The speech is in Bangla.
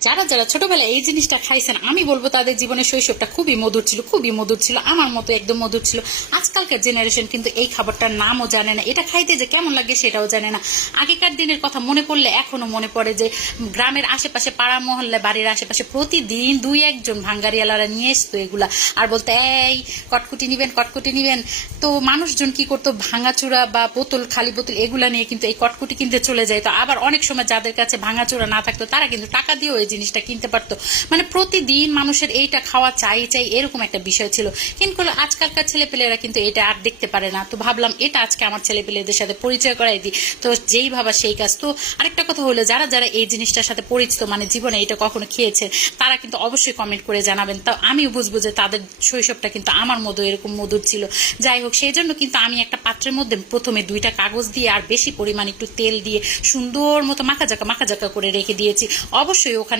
যারা যারা ছোটবেলায় এই জিনিসটা খাইছেন আমি বলবো তাদের জীবনের শৈশবটা খুবই মধুর ছিল, খুবই মধুর ছিল, আমার মতো একদম মধুর ছিল। আজকালকার জেনারেশন কিন্তু এই খাবারটার নামও জানে না, এটা খাইতে যে কেমন লাগে সেটাও জানে না। আগেকার দিনের কথা মনে পড়লে এখনো মনে পড়ে যে গ্রামের আশেপাশে পাড়া মহল্লা বাড়ির আশেপাশে প্রতিদিন দুই একজন ভাঙ্গারিয়ালারা নিয়ে আসতো এগুলা, আর বলতে এই কটকুটি নিবেন কটকুটি নিবেন। তো মানুষজন কি করতো, ভাঙাচুরা বা বোতল খালি বোতল এগুলা নিয়ে কিন্তু এই কটকুটি কিনতে চলে যায়। তো আবার অনেক সময় যাদের কাছে ভাঙাচুরা না থাকতো তারা কিন্তু টাকা দিয়েও এই জিনিসটা কিনতে পারতো। মানে প্রতিদিন মানুষের এইটা খাওয়া চাই চাই এরকম একটা বিষয় ছিল। কিন্তু আজকালকার ছেলেপেলেরা কিন্তু এটা আর দেখতে পারে না। তো ভাবলাম এটা আজকে আমার ছেলেপেলেদের সাথে পরিচয় করাই দিই। তো যেই ভাবা সেই কাজ। তো আরেকটা কথা হলো, যারা যারা এই জিনিসটার সাথে পরিচিত, মানে জীবনে এটা কখনো খেয়েছেন, তারা কিন্তু অবশ্যই কমেন্ট করে জানাবেন। তা আমিও বুঝবো যে তাদের শৈশবটা কিন্তু আমার মতো এরকম মধুর ছিল। যাই হোক, সেই জন্য কিন্তু আমি একটা পাত্রের মধ্যে প্রথমে 2টা কাগজ দিয়ে আর বেশি পরিমাণ একটু তেল দিয়ে সুন্দর মতো মাখাজাকা করে রেখে দিয়েছি। অবশ্যই ওখানে